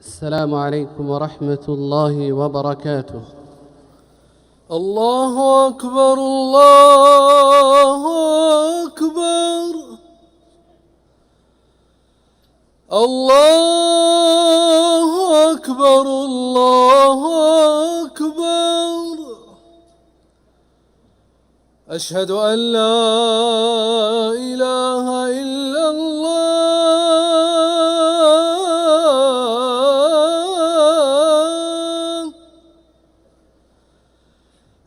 السلام عليكم ورحمة الله وبركاته. الله أكبر الله أكبر الله أكبر الله أكبر. أشهد أن لا إله إلا الله.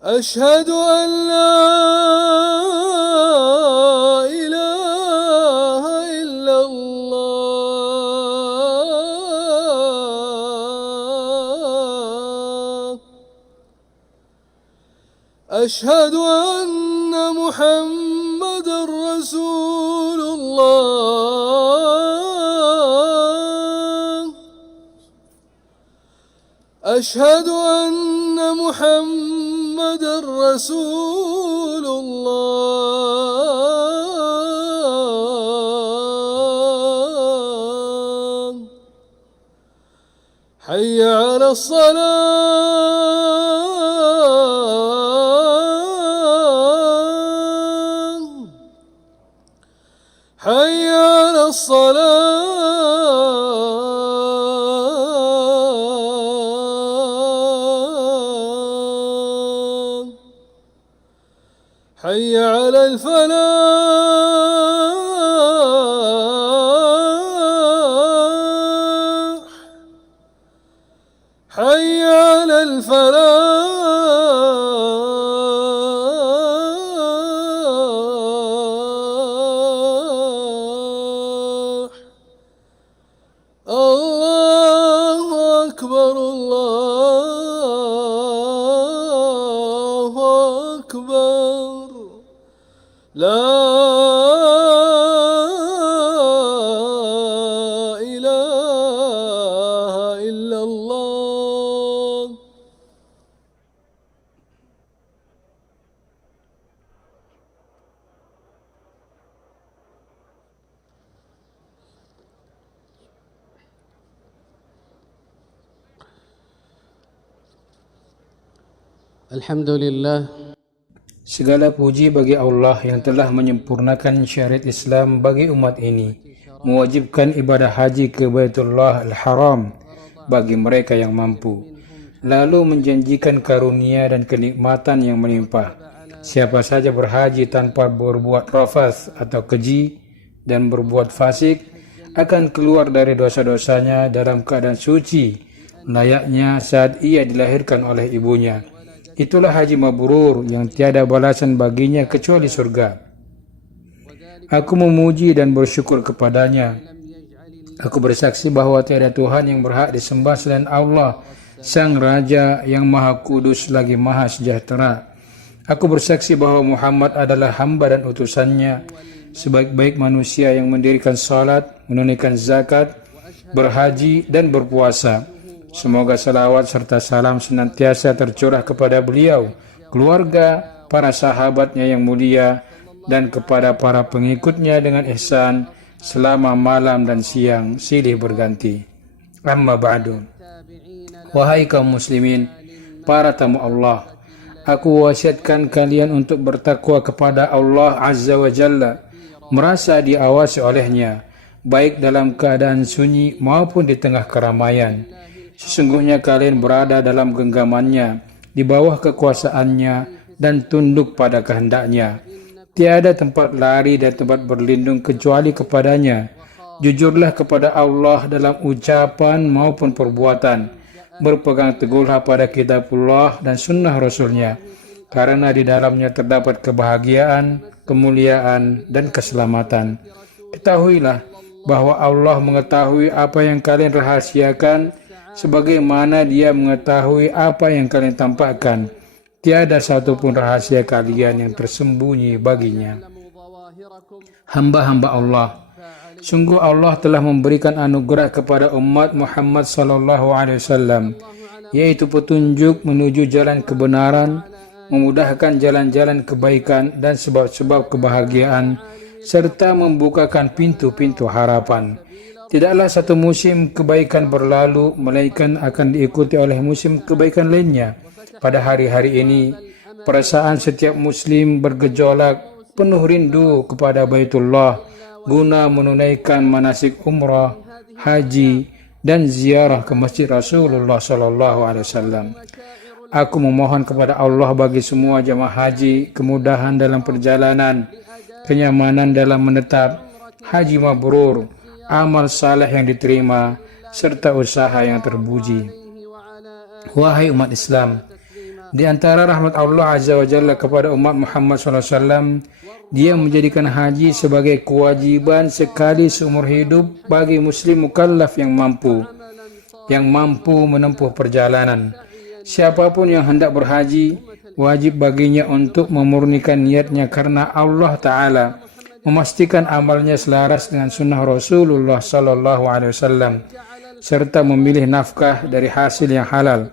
أشهد أن لا إله إلا الله. أشهد أن محمد رسول الله. أشهد أن محمد رسول الله. حي على الصلاة. حي على الصلاة. حي على الفلاح. حي على الفلاح. الله أكبر الله أكبر. لا إله إلا الله. الحمد لله. Segala puji bagi Allah yang telah menyempurnakan syariat Islam bagi umat ini, mewajibkan ibadah haji ke Baitullah Al-Haram bagi mereka yang mampu, lalu menjanjikan karunia dan kenikmatan yang melimpah. Siapa saja berhaji tanpa berbuat rafas atau keji dan berbuat fasik akan keluar dari dosa-dosanya dalam keadaan suci, layaknya saat ia dilahirkan oleh ibunya. Itulah haji mabrur yang tiada balasan baginya kecuali surga. Aku memuji dan bersyukur kepadanya. Aku bersaksi bahawa tiada Tuhan yang berhak disembah selain Allah, Sang Raja yang Maha Kudus lagi Maha Sejahtera. Aku bersaksi bahawa Muhammad adalah hamba dan utusannya, sebaik-baik manusia yang mendirikan salat, menunaikan zakat, berhaji dan berpuasa. Semoga salawat serta salam senantiasa tercurah kepada beliau, keluarga, para sahabatnya yang mulia, dan kepada para pengikutnya dengan ihsan selama malam dan siang silih berganti. Amma ba'du. Wahai kaum muslimin, para tamu Allah, aku wasiatkan kalian untuk bertakwa kepada Allah Azza wa Jalla, merasa diawasi olehnya, baik dalam keadaan sunyi maupun di tengah keramaian. Sesungguhnya kalian berada dalam genggamannya, di bawah kekuasaannya, dan tunduk pada kehendaknya. Tiada tempat lari dan tempat berlindung kecuali kepadanya. Jujurlah kepada Allah dalam ucapan maupun perbuatan. Berpegang teguhlah pada kitabullah dan sunnah Rasulnya, karena di dalamnya terdapat kebahagiaan, kemuliaan, dan keselamatan. Ketahuilah bahwa Allah mengetahui apa yang kalian rahasiakan, sebagaimana Dia mengetahui apa yang kalian tampakkan. Tiada satupun rahasia kalian yang tersembunyi baginya. Hamba-hamba Allah, sungguh Allah telah memberikan anugerah kepada umat Muhammad SAW, yaitu petunjuk menuju jalan kebenaran, memudahkan jalan-jalan kebaikan dan sebab-sebab kebahagiaan, serta membukakan pintu-pintu harapan. Tidaklah satu musim kebaikan berlalu melainkan akan diikuti oleh musim kebaikan lainnya. Pada hari-hari ini, perasaan setiap muslim bergejolak penuh rindu kepada Baitullah guna menunaikan manasik umrah, haji dan ziarah ke Masjid Rasulullah SAW. Aku memohon kepada Allah bagi semua jemaah haji kemudahan dalam perjalanan, kenyamanan dalam menetap, haji mabrur, amal saleh yang diterima, serta usaha yang terpuji. Wahai umat Islam, di antara rahmat Allah Azza wa Jalla kepada umat Muhammad SAW, Dia menjadikan haji sebagai kewajiban sekali seumur hidup bagi muslim mukallaf yang mampu menempuh perjalanan. Siapapun yang hendak berhaji, wajib baginya untuk memurnikan niatnya karena Allah Ta'ala, memastikan amalnya selaras dengan sunnah Rasulullah SAW, serta memilih nafkah dari hasil yang halal.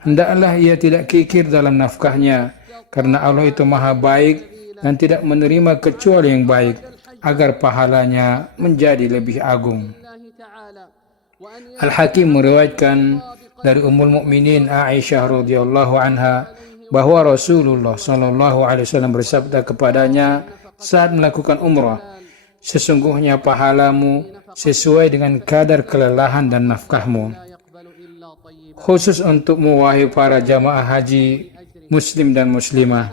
Hendaklah ia tidak kikir dalam nafkahnya, karena Allah itu maha baik dan tidak menerima kecuali yang baik, agar pahalanya menjadi lebih agung. Al-Hakim meriwayatkan dari Ummul Mukminin Aisyah radhiyallahu anha bahwa Rasulullah SAW bersabda kepadanya saat melakukan umrah, sesungguhnya pahalamu sesuai dengan kadar kelelahan dan nafkahmu. Khusus untukmu wahai para jamaah haji muslim dan muslimah,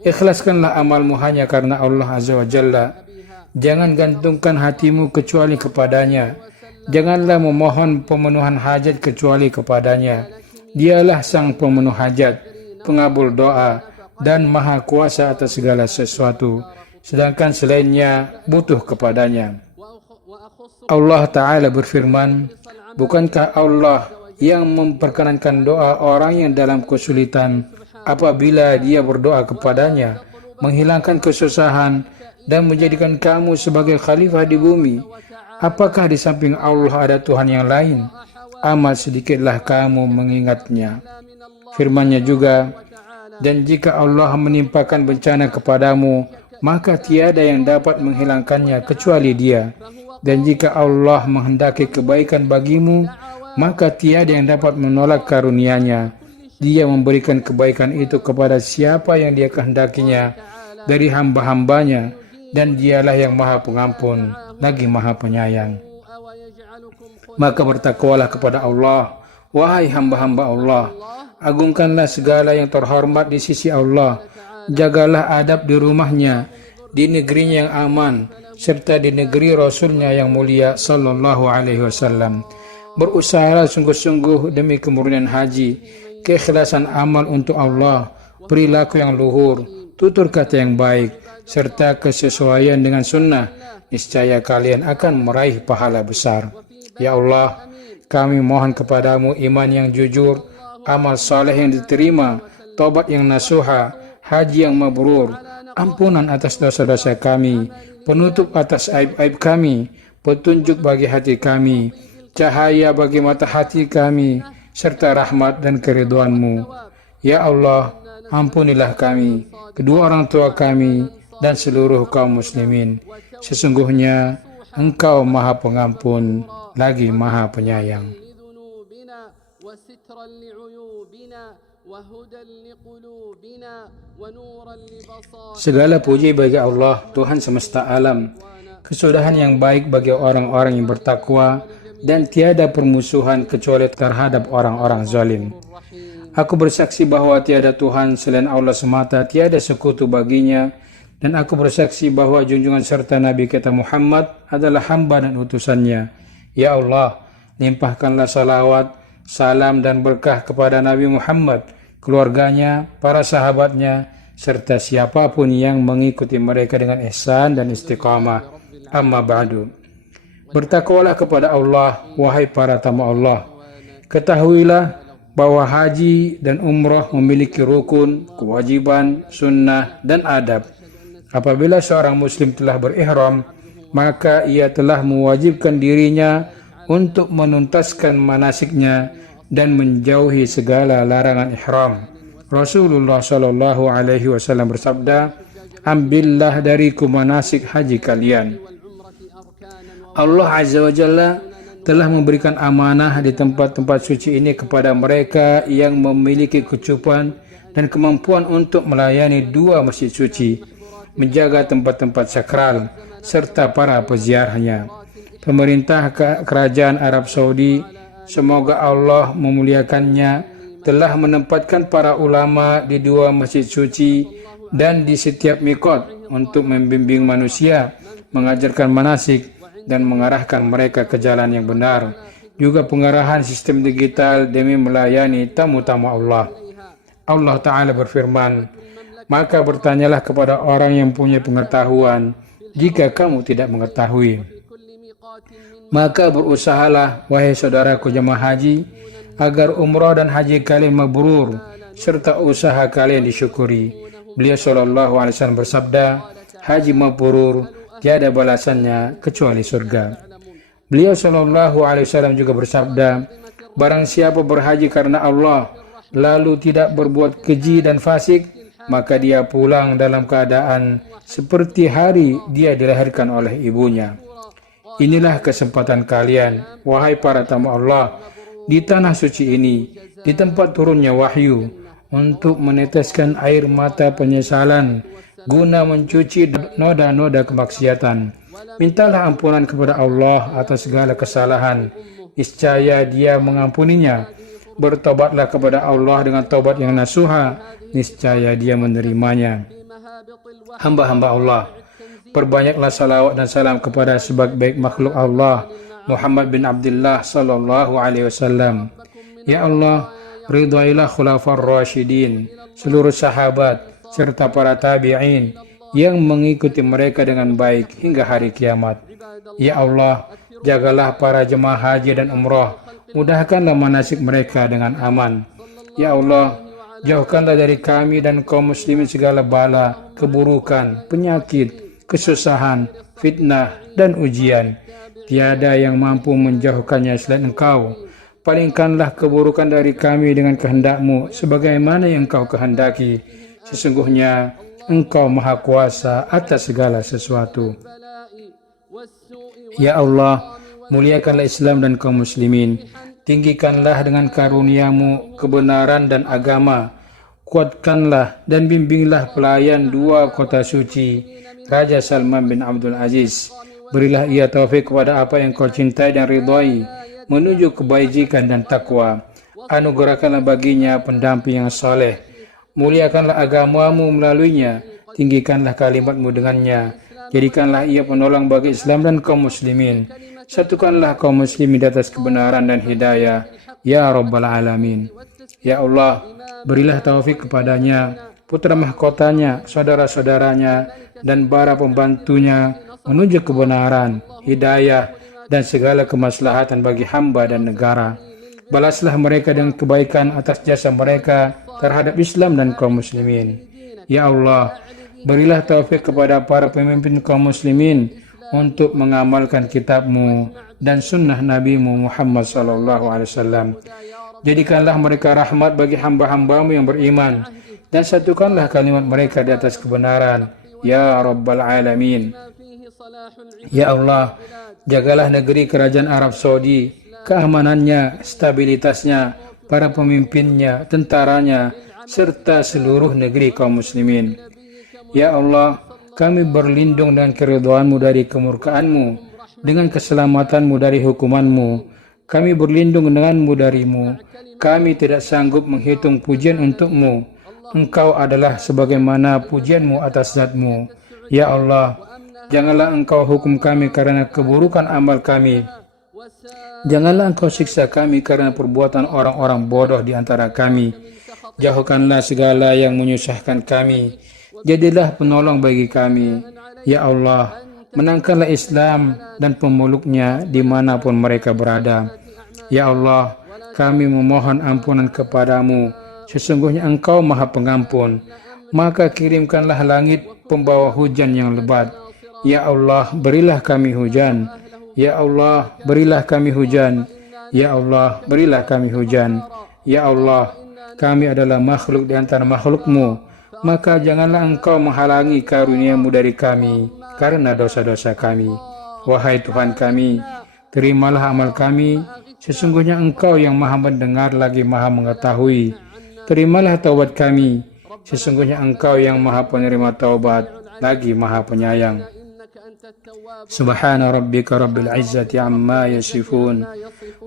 ikhlaskanlah amalmu hanya karena Allah Azza wa Jalla. Jangan gantungkan hatimu kecuali kepadanya. Janganlah memohon pemenuhan hajat kecuali kepadanya. Dialah sang pemenuh hajat, pengabul doa, dan maha kuasa atas segala sesuatu, sedangkan selainnya butuh kepadanya. Allah Ta'ala berfirman, bukankah Allah yang memperkenankan doa orang yang dalam kesulitan apabila dia berdoa kepadanya, menghilangkan kesusahan dan menjadikan kamu sebagai khalifah di bumi? Apakah di samping Allah ada Tuhan yang lain? Amat sedikitlah kamu mengingatnya. Firman-Nya juga, dan jika Allah menimpakan bencana kepadamu, maka tiada yang dapat menghilangkannya kecuali Dia. Dan jika Allah menghendaki kebaikan bagimu, maka tiada yang dapat menolak karunia-Nya. Dia memberikan kebaikan itu kepada siapa yang Dia kehendakinya dari hamba-hambanya, dan Dialah yang maha pengampun lagi maha penyayang. Maka bertakwalah kepada Allah, wahai hamba-hamba Allah. Agungkanlah segala yang terhormat di sisi Allah. Jagalah adab di rumahnya, di negerinya yang aman, serta di negeri Rasulnya yang mulia sallallahu alaihi wasallam. Berusahalah sungguh-sungguh demi kemurnian haji, keikhlasan amal untuk Allah, perilaku yang luhur, tutur kata yang baik, serta kesesuaian dengan sunnah. Niscaya kalian akan meraih pahala besar. Ya Allah, kami mohon kepadamu iman yang jujur, amal saleh yang diterima, taubat yang nasuha, haji yang mabrur, ampunan atas dosa-dosa kami, penutup atas aib-aib kami, petunjuk bagi hati kami, cahaya bagi mata hati kami, serta rahmat dan keridhaan-Mu. Ya Allah, ampunilah kami, kedua orang tua kami, dan seluruh kaum muslimin. Sesungguhnya Engkau maha pengampun lagi maha penyayang. Segala puji bagi Allah, Tuhan semesta alam. Kesudahan yang baik bagi orang-orang yang bertakwa, dan tiada permusuhan kecuali terhadap orang-orang zalim. Aku bersaksi bahwa tiada Tuhan selain Allah semata, tiada sekutu baginya, dan aku bersaksi bahwa junjungan serta Nabi kita Muhammad adalah hamba dan utusannya. Ya Allah, limpahkanlah salawat, salam dan berkah kepada Nabi Muhammad, keluarganya, para sahabatnya, serta siapapun yang mengikuti mereka dengan ihsan dan istiqamah. Amma ba'du. Bertakwalah kepada Allah, wahai para tamu Allah. Ketahuilah bahwa haji dan umrah memiliki rukun, kewajiban, sunnah, dan adab. Apabila seorang muslim telah berihram, maka ia telah mewajibkan dirinya untuk menuntaskan manasiknya dan menjauhi segala larangan ihram. Rasulullah sallallahu alaihi wasallam bersabda, ambillah dariku manasik haji kalian. Allah Azza wa Jalla telah memberikan amanah di tempat-tempat suci ini kepada mereka yang memiliki kecukupan dan kemampuan untuk melayani dua masjid suci, menjaga tempat-tempat sakral, serta para peziarahnya. Pemerintah Kerajaan Arab Saudi, semoga Allah memuliakannya, telah menempatkan para ulama di dua masjid suci dan di setiap mikot untuk membimbing manusia, mengajarkan manasik, dan mengarahkan mereka ke jalan yang benar. Juga pengarahan sistem digital demi melayani tamu-tamu Allah. Allah Ta'ala berfirman, maka bertanyalah kepada orang yang punya pengetahuan jika kamu tidak mengetahui. Maka berusahalah, wahai saudaraku jemaah haji, agar umrah dan haji kalian mabrur, serta usaha kalian disyukuri. Beliau SAW bersabda, haji mabrur tiada balasannya kecuali surga. Beliau SAW juga bersabda, barang siapa berhaji karena Allah, lalu tidak berbuat keji dan fasik, maka dia pulang dalam keadaan seperti hari dia dilahirkan oleh ibunya. Inilah kesempatan kalian, wahai para tamu Allah, di tanah suci ini, di tempat turunnya wahyu, untuk meneteskan air mata penyesalan, guna mencuci noda-noda kemaksiatan. Mintalah ampunan kepada Allah atas segala kesalahan, niscaya Dia mengampuninya. Bertobatlah kepada Allah dengan taubat yang nasuha, niscaya Dia menerimanya. Hamba-hamba Allah, perbanyaklah salawat dan salam kepada sebaik-baik makhluk Allah, Muhammad bin Abdullah sallallahu alaihi wasallam. Ya Allah, ridhailah khulafar rasyidin, seluruh sahabat serta para tabi'in yang mengikuti mereka dengan baik hingga hari kiamat. Ya Allah, jagalah para jemaah haji dan umrah, mudahkanlah manasik mereka dengan aman. Ya Allah, jauhkanlah dari kami dan kaum muslimin segala bala, keburukan, penyakit, kesusahan, fitnah, dan ujian. Tiada yang mampu menjauhkannya selain Engkau. Palingkanlah keburukan dari kami dengan kehendak-Mu, sebagaimana yang Engkau kehendaki. Sesungguhnya Engkau Maha Kuasa atas segala sesuatu. Ya Allah, muliakanlah Islam dan kaum muslimin. Tinggikanlah dengan karunia-Mu kebenaran dan agama. Kuatkanlah dan bimbinglah pelayan dua kota suci, Raja Salman bin Abdul Aziz. Berilah ia taufik kepada apa yang Kau cintai dan ridhai, menuju kebajikan dan takwa. Anugerahkanlah baginya pendamping yang saleh. Muliakanlah agama-Mu melaluinya, tinggikanlah kalimat-Mu dengannya. Jadikanlah ia penolong bagi Islam dan kaum muslimin. Satukanlah kaum muslimin di atas kebenaran dan hidayah, ya Rabbal Alamin. Ya Allah, berilah taufik kepadanya, putra mahkotanya, saudara-saudaranya, dan para pembantunya menuju kebenaran, hidayah, dan segala kemaslahatan bagi hamba dan negara. Balaslah mereka dengan kebaikan atas jasa mereka terhadap Islam dan kaum muslimin. Ya Allah, berilah taufik kepada para pemimpin kaum muslimin untuk mengamalkan kitab-Mu dan sunnah Nabi-Mu Muhammad SAW. Jadikanlah mereka rahmat bagi hamba-hamba-Mu yang beriman, dan satukanlah kalimat mereka di atas kebenaran, ya Rabbal Alamin. Ya Allah, jagalah negeri kerajaan Arab Saudi, keamanannya, stabilitasnya, para pemimpinnya, tentaranya, serta seluruh negeri kaum muslimin. Ya Allah, kami berlindung dengan keridhaan-Mu dari kemurkaan-Mu, dengan keselamatan-Mu dari hukuman-Mu. Kami berlindung dengan-Mu dari-Mu. Kami tidak sanggup menghitung pujian untuk-Mu. Engkau adalah sebagaimana pujian-Mu atas zat-Mu. Ya Allah, janganlah Engkau hukum kami karena keburukan amal kami. Janganlah Engkau siksa kami karena perbuatan orang-orang bodoh di antara kami. Jauhkanlah segala yang menyusahkan kami. Jadilah penolong bagi kami. Ya Allah, menangkanlah Islam dan pemeluknya dimanapun mereka berada. Ya Allah, kami memohon ampunan kepadamu. Sesungguhnya Engkau Maha Pengampun. Maka kirimkanlah langit pembawa hujan yang lebat. Ya Allah, berilah kami hujan. Ya Allah, berilah kami hujan. Ya Allah, berilah kami hujan. Ya Allah, kami adalah makhluk di antara makhluk-Mu. Maka janganlah Engkau menghalangi karunia-Mu dari kami karena dosa-dosa kami. Wahai Tuhan kami, terimalah amal kami, sesungguhnya Engkau yang maha mendengar lagi maha mengetahui. Terimalah taubat kami, sesungguhnya Engkau yang maha penerima taubat lagi maha penyayang. Subhana rabbika rabbil izzati amma yasifun,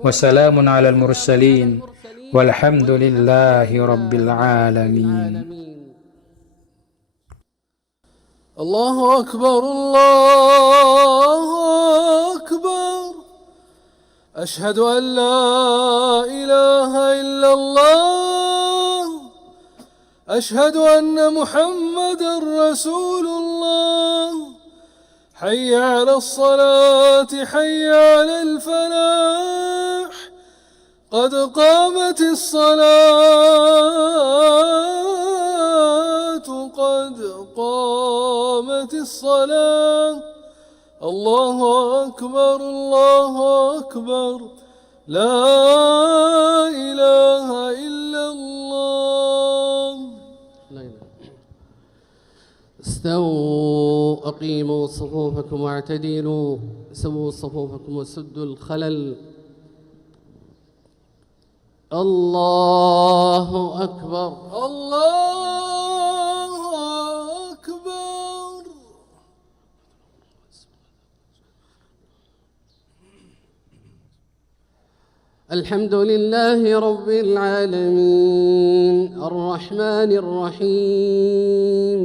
wa salamun alal mursalin, walhamdulillahi rabbil alamin. الله أكبر الله أكبر أشهد أن لا إله إلا الله أشهد أن محمدا رسول الله حي على الصلاة حي على الفلاح قد قامت الصلاة قد قامت الصلاة الله أكبر الله أكبر لا إله إلا الله. استووا أقيموا صفوفكم واعتدلوا سووا صفوفكم وسدوا الخلل. الله أكبر الله أكبر. الحمد لله رب العالمين الرحمن الرحيم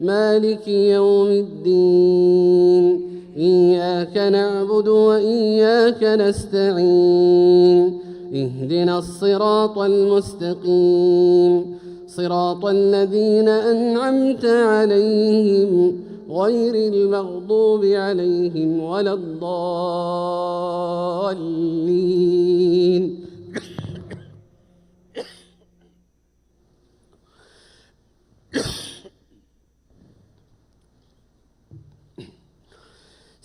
مالك يوم الدين إياك نعبد وإياك نستعين اهدنا الصراط المستقيم صراط الذين أنعمت عليهم غير المغضوب عليهم ولا الضالين.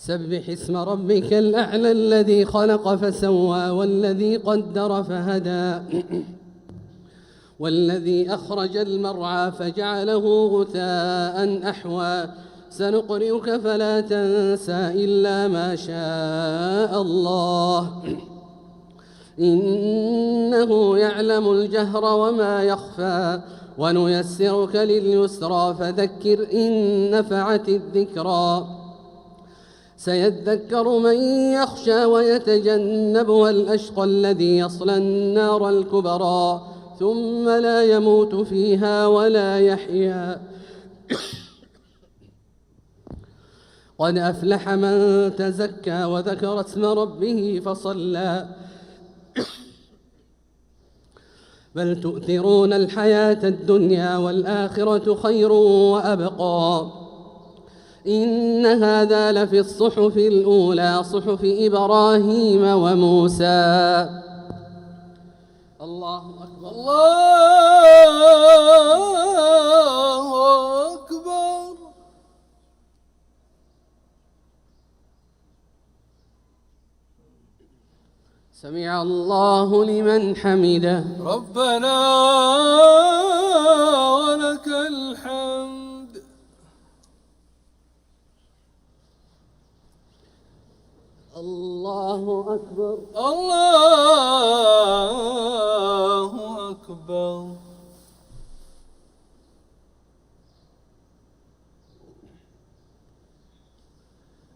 سبح اسم ربك الأعلى الذي خلق فسوى والذي قدر فهدى والذي أخرج المرعى فجعله غثاء أحوى سنقرئك فلا تنسى إلا ما شاء الله إنه يعلم الجهر وما يخفى ونيسرك لليسرى فذكر إن نفعت الذكرى سيذكر من يخشى ويتجنبها الأشقى الذي يصلى النار الكبرى ثم لا يموت فيها ولا يحيا قد أفلح من تزكى وذكر اسم ربه فصلى بل تؤثرون الحياة الدنيا والآخرة خير وأبقى إن هذا لفي الصحف الأولى صحف إبراهيم وموسى. الله أكبر الله أكبر. سمع الله لمن حمده ربنا ولك الحمد. الله أكبر الله أكبر.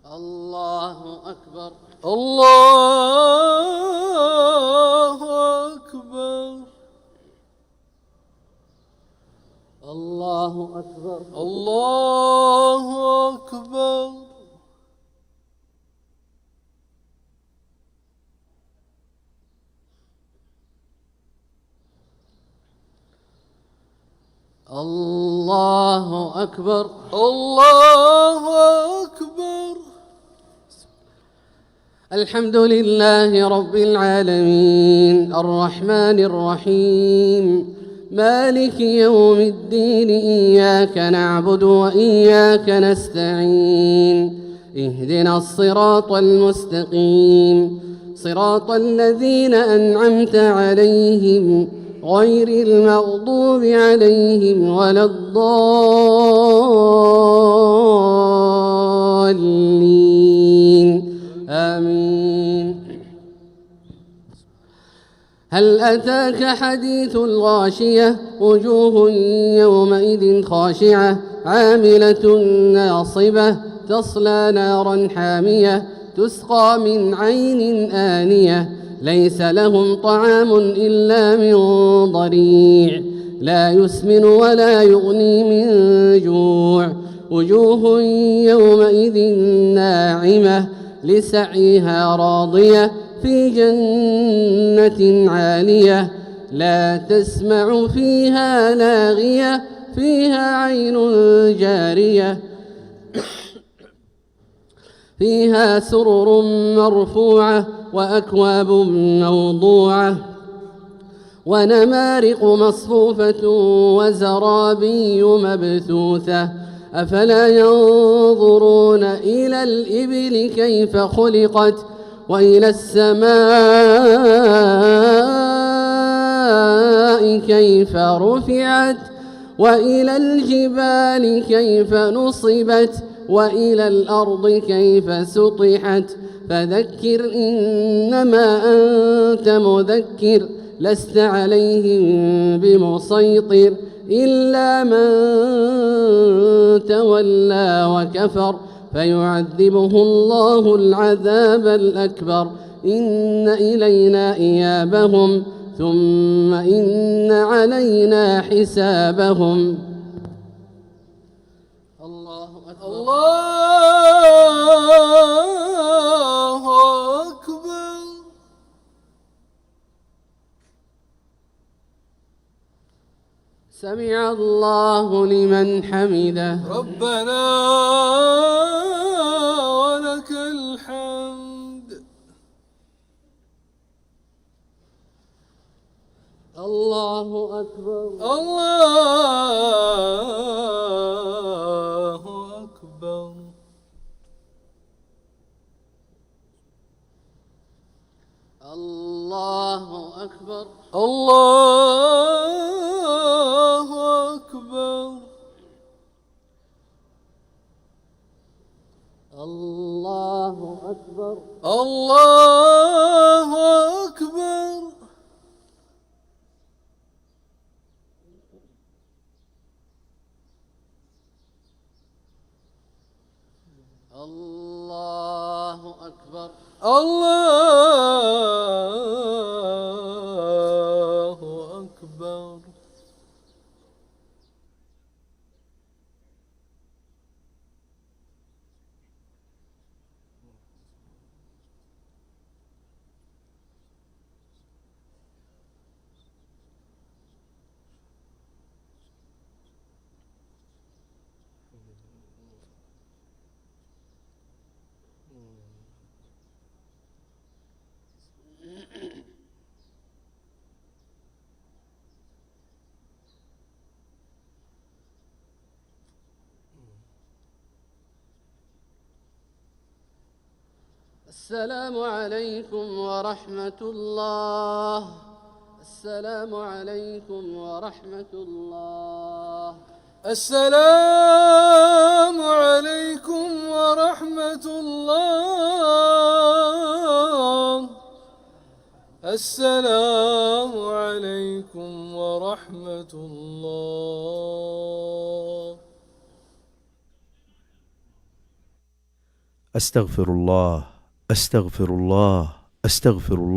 الله أكبر الله أكبر الله أكبر الله أكبر. الله أكبر الله أكبر. الحمد لله رب العالمين الرحمن الرحيم مالك يوم الدين إياك نعبد وإياك نستعين اهدنا الصراط المستقيم صراط الذين أنعمت عليهم غير المغضوب عليهم ولا الضالين هل أتاك حديث الغاشية وجوه يومئذ خاشعة عاملة ناصبة تصلى نارا حامية تسقى من عين آنية ليس لهم طعام إلا من ضريع لا يسمن ولا يغني من جوع وجوه يومئذ ناعمة لسعيها راضية في جنة عالية لا تسمع فيها لاغية فيها عين جارية فيها سرر مرفوعة وأكواب موضوعة ونمارق مصفوفة وزرابي مبثوثة أفلا ينظرون إلى الإبل كيف خلقت وإلى السماء كيف رفعت وإلى الجبال كيف نصبت وإلى الأرض كيف سطحت فذكر إنما أنت مذكر لست عليهم بمسيطر إلا من تولى وكفر فيعذبه الله العذاب الأكبر إن إلينا إيابهم ثم إن علينا حسابهم الله أكبر الله أكبر سمع الله لمن حمده ربنا ولك الحمد الله أكبر الله أكبر الله أكبر الله أكبر الله أكبر الله أكبر الله أكبر الله أكبر السلام عليكم ورحمة الله السلام عليكم ورحمة الله السلام عليكم ورحمة الله السلام عليكم ورحمة الله أستغفر الله أستغفر الله أستغفر الله